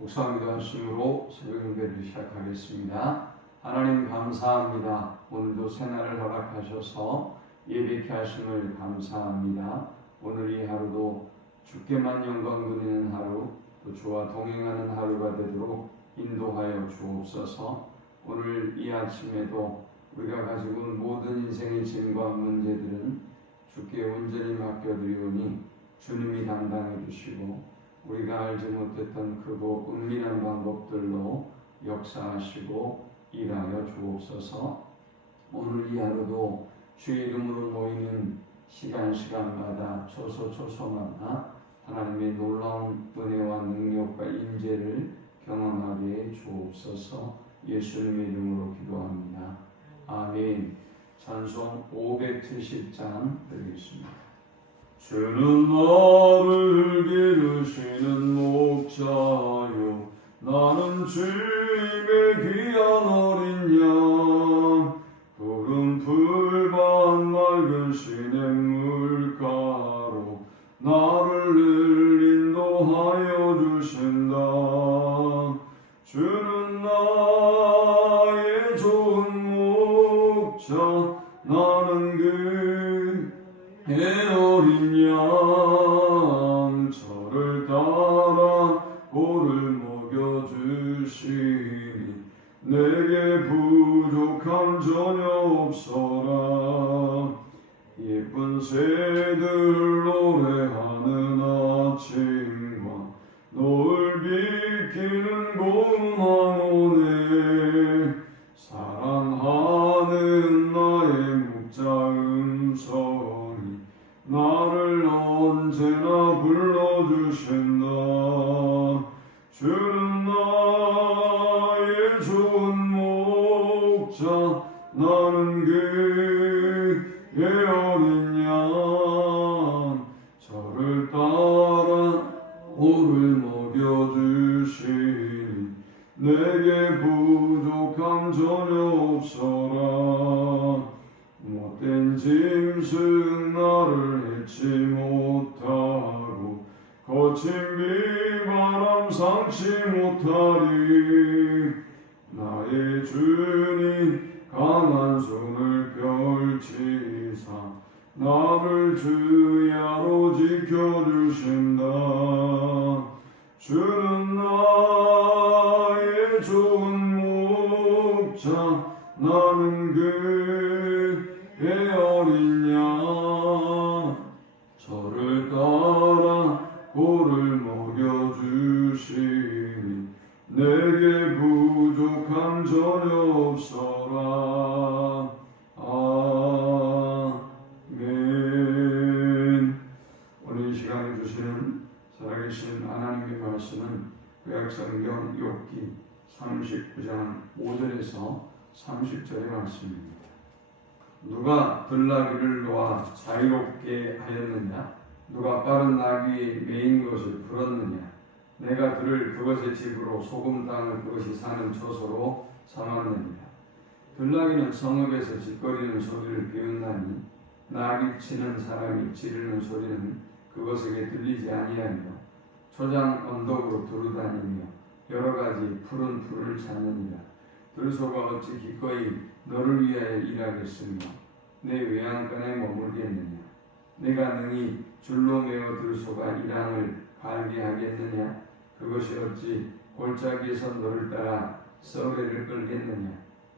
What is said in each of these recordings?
묵상기도 하심으로 새벽 예배를 시작하겠습니다. 하나님 감사합니다. 오늘도 새날을 허락하셔서 예배케 하심을 감사합니다. 오늘 이 하루도 주께만 영광 돌리는 하루, 또 주와 동행하는 하루가 되도록 인도하여 주옵소서. 오늘 이 아침에도 우리가 가지고 온 모든 인생의 짐과 문제들은 주께 온전히 맡겨드리오니 주님이 담당해 주시고 우리가 알지 못했던 크고 은밀한 방법들로 역사하시고 일하여 주옵소서. 오늘 이 하루도 주의 이름으로 모이는 시간마다 초소마다 하나님의 놀라운 은혜와 능력과 인재를 경험하게 해 주옵소서. 예수님의 이름으로 기도합니다. 아멘. 찬송 570장 드리겠습니다. 주는 나를 기르시는 목자요, 나는 주님의 귀한 어린 양. 푸른 풀밭 맑은 시냇물가로 나를 늘 인도하여 주신다. 주는 나의 좋은 목자, 나는 그의 어린 양. 저를 따라 꼴을 먹여주시니 내게 부족함 전혀 없어라. 예쁜 새들 노래하는 아침과 노을 비키는 고운 황혼에 사랑하는 나의 목자 음성이 나를 언제나 불러주신다. 주는 나의 좋은 목자, 나는 그의 어린 양. 저를 따라 꼴을 먹여주시니 내게 부족함 전혀 없어라. 못된 짐승 나를 해치 못하고 거친 비바람 상치 못하리. 나의 주님 강한 손을 펼치사 나를 주야로 지켜주신다. 주는 나의 좋은 목자, 나는 그의 어린 양. 저를 따라 꼴을 먹여주시니 내게 부족함 전혀 없어라. 아멘. 오늘 이 시간에 주시는 살아계신 하나님의 말씀은 구약성경 욥기 39장 5절에서 30절의 말씀입니다. 누가 들나귀를 놓아 자유롭게 하였느냐? 누가 빠른 나귀에 메인 것을 풀었느냐? 내가 그를 그것의 집으로 소금 땅을 그것이 사는 처소로 삼았느니라. 들나귀는 성읍에서 짓거리는 소리를 비웃나니 나귀 치는 사람이 지르는 소리는 그것에게 들리지 아니하며 초장 언덕으로 두루다니며 여러 가지 푸른 풀을 찾느니라. 들소가 어찌 기꺼이 너를 위하여 일하겠으며 내 외양간에 머물겠느냐? 내가 능히 줄로 매어 들소가 이랑을 갈게하겠느냐? 그것이 어찌 골짜기에서 너를 따라 썰매를 끌겠느냐?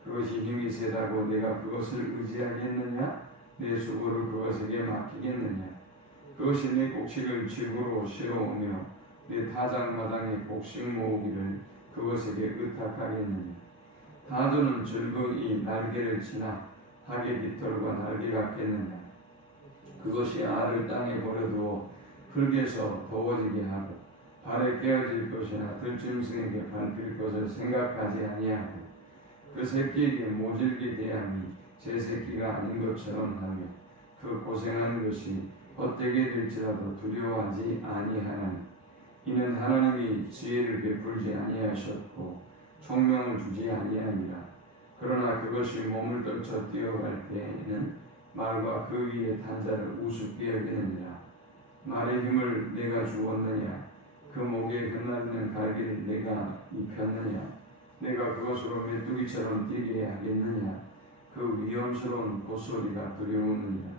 그것이 힘이 세다고 내가 그것을 의지하겠느냐? 내 수고를 그것에게 맡기겠느냐? 그것이 내 곡식을 집으로 실어오며 내 타작마당에 곡식 모으기를 그것에게 의탁하겠느냐? 다주는 즐거이 날개를 치나 하계 깃털과 날개 같겠느냐? 그것이 알을 땅에 버려두어 흙에서 더워지게 하고 발에 깨어질 것이나 들짐승에게 밟힐 것을 생각하지 아니하고 그 새끼에게 모질게 대함이 제 새끼가 아닌 것처럼 하며 그 고생한 것이 헛되게 될지라도 두려워하지 아니하나니 이는 하나님이 지혜를 베풀지 아니하셨고 총명을 주지 아니하니라. 그러나 그것이 몸을 떨쳐 뛰어갈 때에는 말과 그 위에 탄 자를 우습게 여기느니라. 말의 힘을 내가 주었느냐? 그 목에 흩날리는 갈기를 내가 입혔느냐? 내가 그것으로 메뚜기처럼 뛰게 하겠느냐? 그 위험스러운 고소리가 두려우느냐?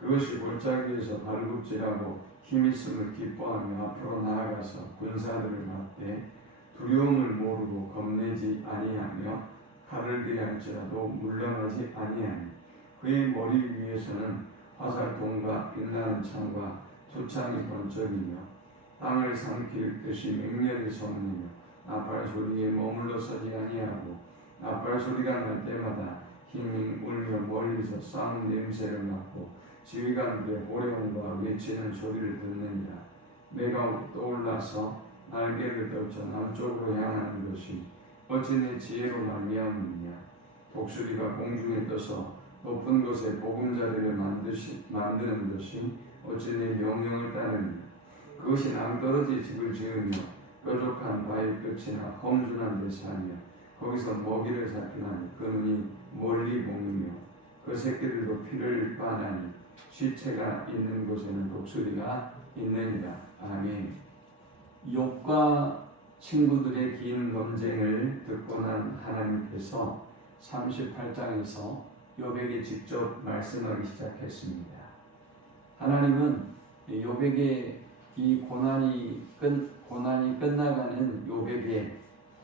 그것이 골짜기에서 발굽질하고 힘있음을 기뻐하며 앞으로 나아가서 군사들을 맞대 두려움을 모르고 겁내지 아니하며 칼을 대할지라도 물러나지 아니하니 그의 머리 위에서는 화살통과 빛나는 창과 투창이 번쩍이며 땅을 삼킬 듯이 맹렬히 솟느며 나팔 소리에 머물러 서지 아니하고 나팔 소리가 날 때마다 힝힝 울며 멀리서 쌍 냄새를 맡고 지휘관들의 호령과 외치는 소리를 듣느니라. 내가 떠올라서 날개를 떨쳐 남쪽으로 향하는 것이 어찌 내 지혜로 말미암느냐? 독수리가 공중에 떠서 높은 곳에 보금자리를 만드는 것이 어찌 내 명령을 따르느냐? 그것이 낭떠러지 집을 지으며 뾰족한 바위 끝이나 험준한 데 사며 거기서 먹이를 잡히나니 그 눈이 멀리 보이며 그 새끼들도 피를 빠나니 시체가 있는 곳에는 독수리가 있느니라. 아멘. 욥과 친구들의 긴 논쟁을 듣고 난 하나님께서 38장에서 욥에게 직접 말씀하기 시작했습니다. 하나님은 욥에게 이 고난이 끝나가는 욥에게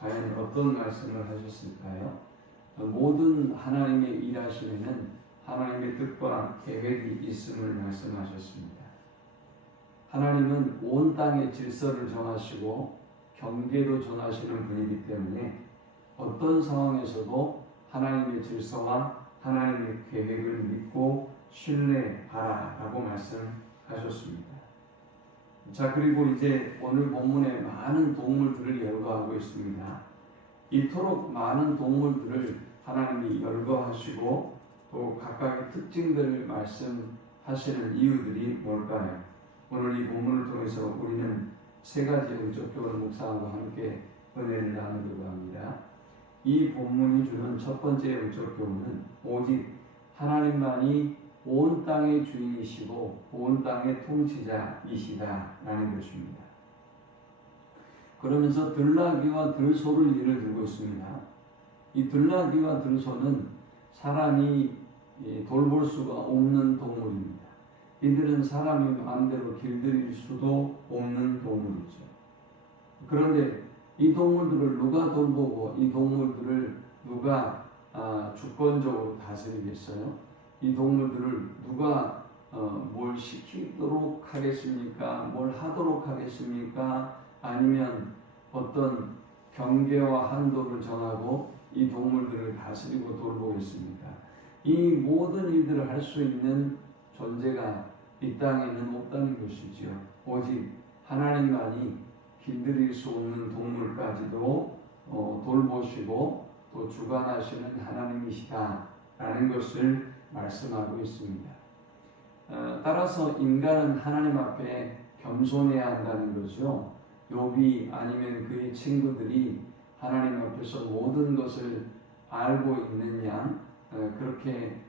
과연 어떤 말씀을 하셨을까요? 모든 하나님의 일하심에는 하나님의 뜻과 계획이 있음을 말씀하셨습니다. 하나님은 온 땅의 질서를 정하시고 경계도 정하시는 분이기 때문에 어떤 상황에서도 하나님의 질서와 하나님의 계획을 믿고 신뢰하라라고 말씀하셨습니다. 자, 그리고 이제 오늘 본문에 많은 동물들을 열거하고 있습니다. 이토록 많은 동물들을 하나님이 열거하시고 또 각각의 특징들을 말씀하시는 이유들이 뭘까요? 오늘 이 본문을 통해서 우리는 세 가지 영적 교훈을 묵상과 함께 은혜를 나누려고 합니다. 이 본문이 주는 첫 번째 영적 교훈은 오직 하나님만이 온 땅의 주인이시고 온 땅의 통치자이시다라는 것입니다. 그러면서 들나귀와 들소를 예를 들고 있습니다. 이 들나귀와 들소는 사람이 돌볼 수가 없는 동물입니다. 이들은 사람이 마음대로 길들일 수도 없는 동물이죠. 그런데 이 동물들을 누가 돌보고 이 동물들을 누가 주권적으로 다스리겠어요? 이 동물들을 누가 뭘 시키도록 하겠습니까? 뭘 하도록 하겠습니까? 아니면 어떤 경계와 한도를 정하고 이 동물들을 다스리고 돌보겠습니까? 이 모든 일들을 할 수 있는 존재가 이 땅에는 없다는 것이지요. 오직 하나님만이 길들일 수 없는 동물까지도 돌보시고 또 주관하시는 하나님이시다라는 것을 말씀하고 있습니다. 따라서 인간은 하나님 앞에 겸손해야 한다는 거죠. 욥이 아니면 그의 친구들이 하나님 앞에서 모든 것을 알고 있는 양 그렇게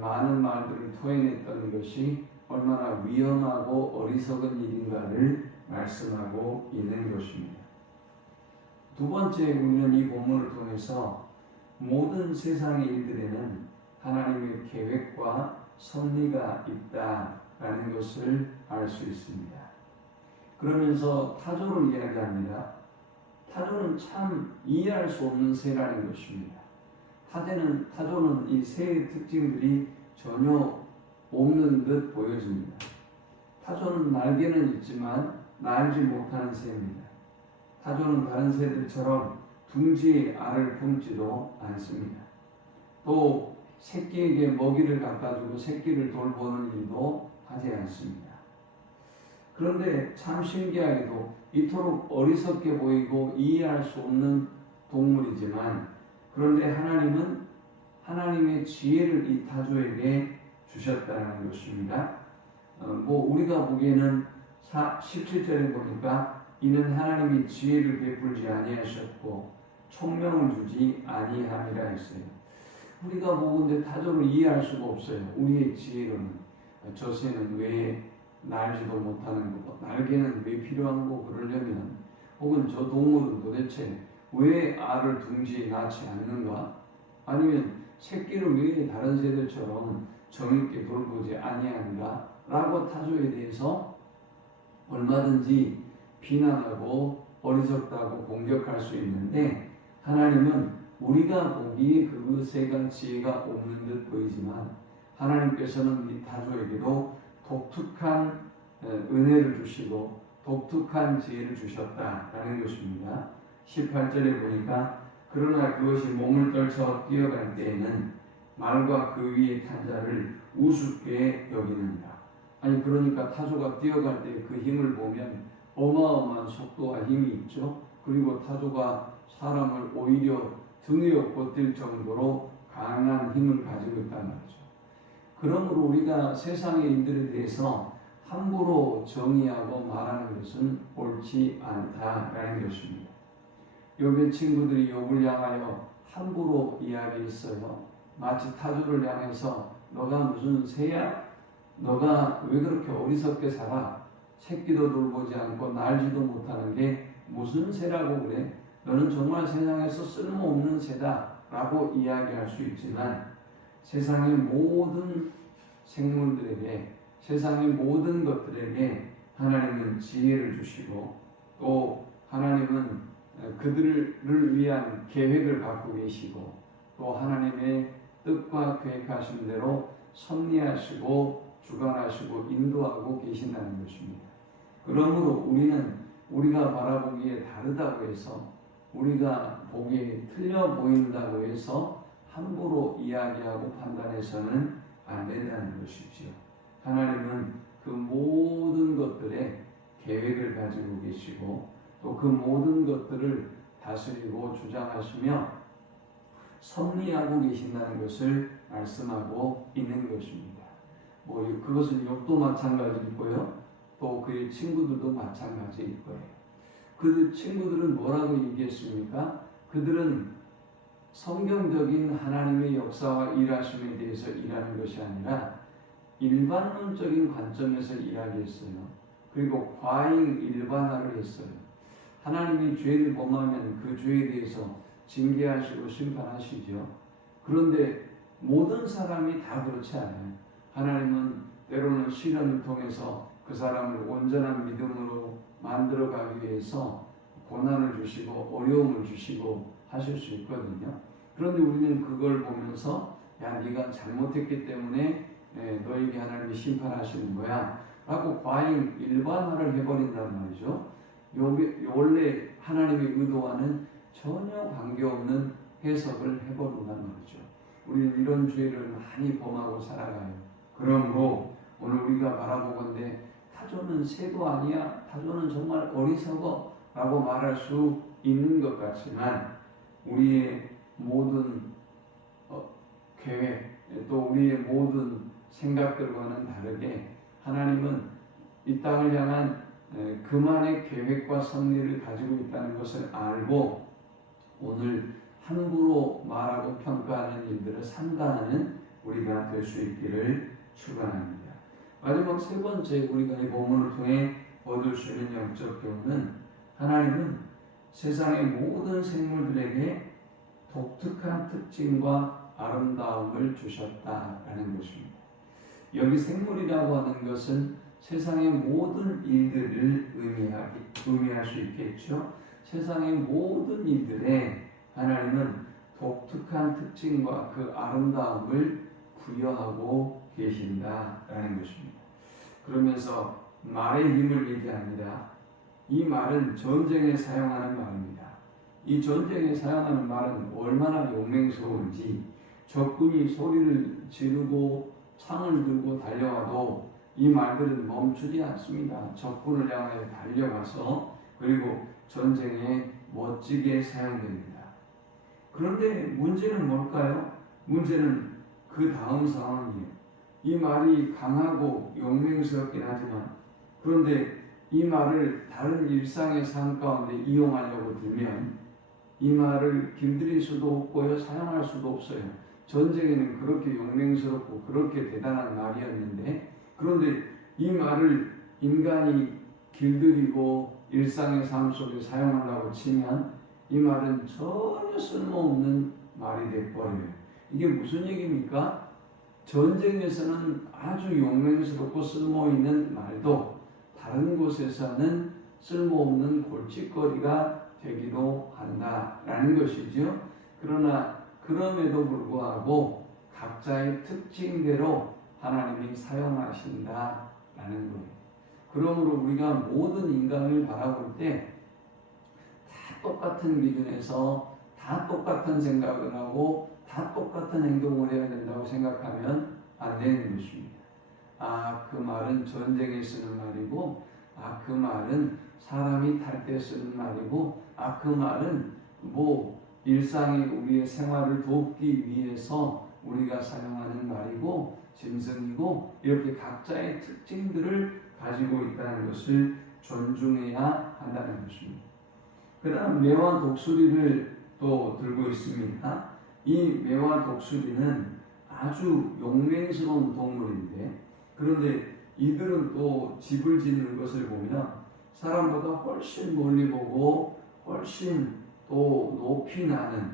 많은 말들을 토해냈던 것이 얼마나 위험하고 어리석은 일인가를 말씀하고 있는 것입니다. 두 번째, 우리는 이 본문을 통해서 모든 세상의 일들에는 하나님의 계획과 섭리가 있다라는 것을 알 수 있습니다. 그러면서 타조를 이야기합니다. 타조는 참 이해할 수 없는 새라는 것입니다. 타조는 이 새의 특징들이 전혀 없는 듯 보여집니다. 타조는 날개는 있지만 날지 못하는 새입니다. 타조는 다른 새들처럼 둥지에 알을 품지도 않습니다. 또 새끼에게 먹이를 갖다주고 새끼를 돌보는 일도 하지 않습니다. 그런데 참 신기하게도 이토록 어리석게 보이고 이해할 수 없는 동물이지만 그런데 하나님은 하나님의 지혜를 이 타조에게 주셨다는 것입니다. 우리가 보기에는 17절에 보니까 이는 하나님이 지혜를 베풀지 아니하셨고 총명을 주지 아니함이라 했어요. 우리가 보건대 타조를 이해할 수가 없어요. 우리의 지혜로는 저 새는 왜 날지도 못하는 거, 날개는 왜 필요한 거 그러려면, 혹은 저 동물은 도대체 왜 알을 둥지에 낳지 않는가? 아니면 새끼를 왜 다른 새들처럼 정있게 돌보지 아니하는가? 라고 타조에 대해서 얼마든지 비난하고 어리석다고 공격할 수 있는데, 하나님은 우리가 보기에 그 새가 지혜가 없는 듯 보이지만 하나님께서는 이 타조에게도 독특한 은혜를 주시고 독특한 지혜를 주셨다라는 것입니다. 18절에 보니까 그러나 그것이 몸을 떨쳐 뛰어갈 때에는 말과 그 위에 탄 자를 우습게 여기는다. 아니 그러니까 타조가 뛰어갈 때 그 힘을 보면 어마어마한 속도와 힘이 있죠. 그리고 타조가 사람을 오히려 등에 뻗을 정도로 강한 힘을 가지고 있단 말이죠. 그러므로 우리가 세상의 일들에 대해서 함부로 정의하고 말하는 것은 옳지 않다라는 것입니다. 욥의 친구들이 욥을 향하여 함부로 이야기했어요. 마치 타조를 향해서 너가 무슨 새야? 너가 왜 그렇게 어리석게 살아? 새끼도 돌보지 않고 날지도 못하는 게 무슨 새라고 그래? 너는 정말 세상에서 쓸모없는 새다 라고 이야기할 수 있지만, 세상의 모든 생물들에게, 세상의 모든 것들에게 하나님은 지혜를 주시고, 또 하나님은 그들을 위한 계획을 갖고 계시고, 또 하나님의 뜻과 계획하신 대로 섭리하시고 주관하시고 인도하고 계신다는 것입니다. 그러므로 우리는 우리가 바라보기에 다르다고 해서, 우리가 보기에 틀려 보인다고 해서 함부로 이야기하고 판단해서는 안 된다는 것이지요. 하나님은 그 모든 것들에 계획을 가지고 계시고, 또 그 모든 것들을 다스리고 주장하시며 섭리하고 계신다는 것을 말씀하고 있는 것입니다. 그것은 욥도 마찬가지이고요. 또 그의 친구들도 마찬가지일 거예요. 그 친구들은 뭐라고 얘기했습니까? 그들은 성경적인 하나님의 역사와 일하심에 대해서 일하는 것이 아니라 일반론적인 관점에서 일하겠어요. 그리고 과잉 일반화를 했어요. 하나님이 죄를 범하면 그 죄에 대해서 징계하시고 심판하시죠. 그런데 모든 사람이 다 그렇지 않아요. 하나님은 때로는 시련을 통해서 그 사람을 온전한 믿음으로 만들어가기 위해서 고난을 주시고 어려움을 주시고 하실 수 있거든요. 그런데 우리는 그걸 보면서 야, 네가 잘못했기 때문에 너에게 하나님이 심판하시는 거야 라고 과잉 일반화를 해버린단 말이죠. 원래 하나님의 의도와는 전혀 관계없는 해석을 해버린단 말이죠. 우리는 이런 죄를 많이 범하고 살아가요. 그러므로 오늘 우리가 바라보건대 타조는 새도 아니야, 타조는 정말 어리석어 라고 말할 수 있는 것 같지만, 우리의 모든 계획, 또 우리의 모든 생각들과는 다르게 하나님은 이 땅을 향한 그만의 계획과 섭리를 가지고 있다는 것을 알고, 오늘 함부로 말하고 평가하는 일들을 삼가하는 우리가 될 수 있기를 축원합니다. 마지막 세 번째 우리가 이 본문을 통해 얻을 수 있는 영적 교훈은, 하나님은 세상의 모든 생물들에게 독특한 특징과 아름다움을 주셨다라는 것입니다. 여기 생물이라고 하는 것은 세상의 모든 일들을 의미할 수 있겠죠. 세상의 모든 일들에 하나님은 독특한 특징과 그 아름다움을 부여하고 계신다라는 것입니다. 그러면서 말의 힘을 얘기합니다. 이 말은 전쟁에 사용하는 말입니다. 이 전쟁에 사용하는 말은 얼마나 용맹스러운지, 적군이 소리를 지르고 창을 들고 달려와도 이 말들은 멈추지 않습니다. 적군을 향하여 달려가서 그리고 전쟁에 멋지게 사용됩니다. 그런데 문제는 뭘까요? 문제는 그 다음 상황이에요. 이 말이 강하고 용맹스럽긴 하지만, 그런데 이 말을 다른 일상의 삶 가운데 이용하려고 들면 이 말을 길들일 수도 없고요, 사용할 수도 없어요. 전쟁에는 그렇게 용맹스럽고 그렇게 대단한 말이었는데, 그런데 이 말을 인간이 길들이고 일상의 삶 속에 사용하려고 치면 이 말은 전혀 쓸모없는 말이 돼버려요. 이게 무슨 얘기입니까? 전쟁에서는 아주 용맹스럽고 쓸모있는 말도 다른 곳에서는 쓸모없는 골칫거리가 되기도 한다라는 것이죠. 그러나 그럼에도 불구하고 각자의 특징대로 하나님이 사용하신다라는 거예요. 그러므로 우리가 모든 인간을 바라볼 때 다 똑같은 기준에서 다 똑같은 생각을 하고 다 똑같은 행동을 해야 된다고 생각하면 안 되는 것입니다. 그 말은 전쟁에 쓰는 말이고, 그 말은 사람이 탈 때 쓰는 말이고, 그 말은 일상의 우리의 생활을 돕기 위해서 우리가 사용하는 말이고, 짐승이고, 이렇게 각자의 특징들을 가지고 있다는 것을 존중해야 한다는 것입니다. 그 다음 매와 독수리를 또 들고 있습니다. 이 매와 독수리는 아주 용맹스러운 동물인데, 그런데 이들은 또 집을 짓는 것을 보면 사람보다 훨씬 멀리 보고 훨씬 또 높이 나는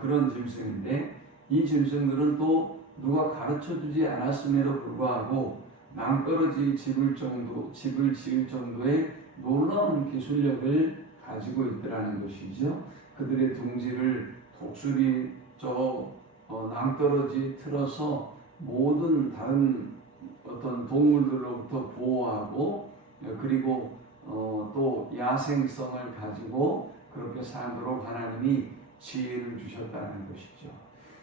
그런 짐승인데, 이 짐승들은 또 누가 가르쳐주지 않았음에도 불구하고 낭떠러지 집을 지을 정도의 놀라운 기술력을 가지고 있더라는 것이죠. 그들의 둥지를 독수리 낭떠러지 틀어서 모든 다른 어떤 동물들로부터 보호하고, 그리고 또 야생성을 가지고 그렇게 살도록 하나님이 지혜를 주셨다는 것이죠.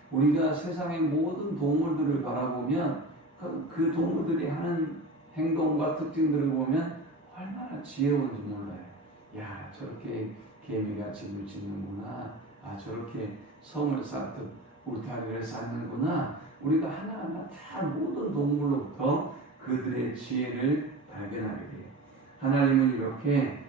우리가 세상의 모든 동물들을 바라보면 그 동물들이 하는 행동과 특징들을 보면 얼마나 지혜로운지 몰라요. 저렇게 개미가 집을 짓는구나. 저렇게 성을 쌓듯 울타리를 쌓는구나. 우리가 하나하나 다 모든 동물로부터 그들의 지혜를 발견하게 돼요. 하나님은 이렇게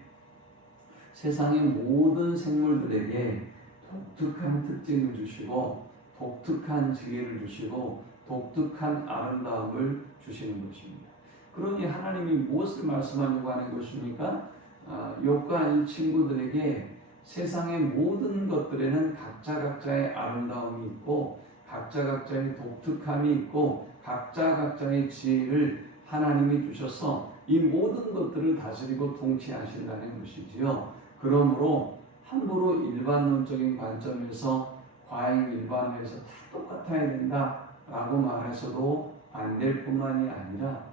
세상의 모든 생물들에게 독특한 특징을 주시고 독특한 지혜를 주시고 독특한 아름다움을 주시는 것입니다. 그러니 하나님이 무엇을 말씀하려고 하는 것입니까? 욥과 이 친구들에게 세상의 모든 것들에는 각자의 아름다움이 있고 각자의 독특함이 있고 각자의 지혜를 하나님이 주셔서 이 모든 것들을 다스리고 통치하신다는 것이지요. 그러므로 함부로 일반론적인 관점에서 과잉 일반에서 다 똑같아야 된다라고 말해서도 안 될 뿐만이 아니라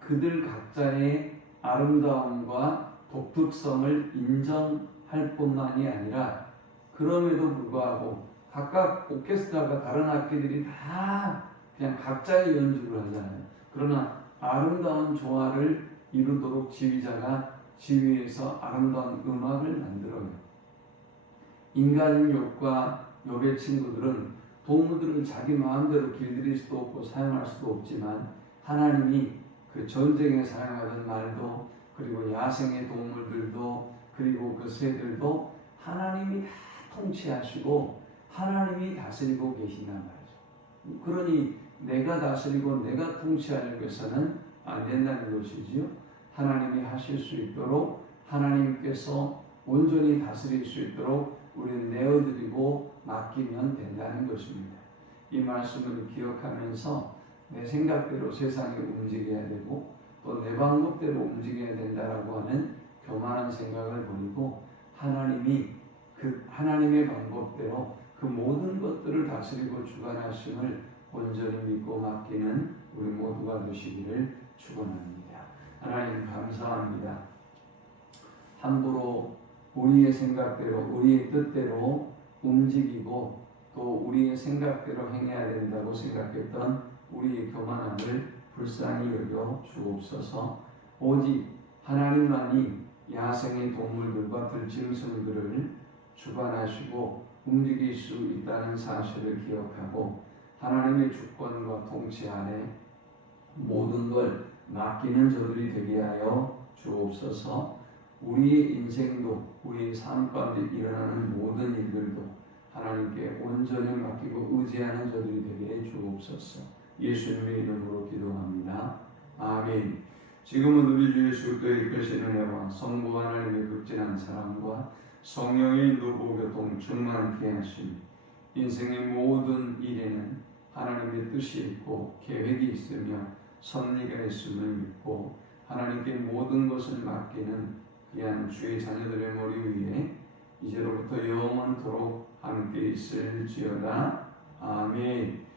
그들 각자의 아름다움과 독특성을 인정할 뿐만이 아니라 그럼에도 불구하고 각각 오케스트라가 다른 악기들이 다 그냥 각자의 연주를 하잖아요. 그러나 아름다운 조화를 이루도록 지휘자가 지휘해서 아름다운 음악을 만들어요. 인간인 욥과 욥의 친구들은 동물들을 자기 마음대로 길들일 수도 없고 사용할 수도 없지만 하나님이 그 전쟁에 사용하던 말도 그리고 야생의 동물들도 그리고 그 새들도 하나님이 다 통치하시고 하나님이 다스리고 계신단 말이죠. 그러니 내가 다스리고 내가 통치하려고 해서는 안 된다는 것이지요. 하나님이 하실 수 있도록 하나님께서 온전히 다스릴 수 있도록 우리는 내어드리고 맡기면 된다는 것입니다. 이 말씀을 기억하면서 내 생각대로 세상이 움직여야 되고 또 내 방법대로 움직여야 된다라고 하는 교만한 생각을 버리고 하나님이 그 하나님의 방법대로 그 모든 것들을 다스리고 주관하심을 온전히 믿고 맡기는 우리 모두가 되시기를 축원합니다. 하나님 감사합니다. 함부로 우리의 생각대로 우리의 뜻대로 움직이고 또 우리의 생각대로 행해야 된다고 생각했던 우리의 교만함을 불쌍히 여겨 주옵소서. 오직 하나님만이 야생의 동물들과 들짐승들을 주관하시고 움직일 수 있다는 사실을 기억하고 하나님의 주권과 통치 아래 모든 걸 맡기는 저들이 되게 하여 주옵소서. 우리의 인생도 우리의 삶 가운데 일어나는 모든 일들도 하나님께 온전히 맡기고 의지하는 저들이 되게 해 주옵소서. 예수님의 이름으로 기도합니다. 아멘. 지금은 우리 주 예수 그리스도의 크신 은혜와 성부 하나님의 극진한 사랑과 성령의 인도고 교통 충만케 하시니 인생의 모든 일에는 하나님의 뜻이 있고 계획이 있으며 섭리가 있음을 믿고 하나님께 모든 것을 맡기는 귀한 주의 자녀들의 머리 위에 이제로부터 영원토록 함께 있을지어다. 아멘.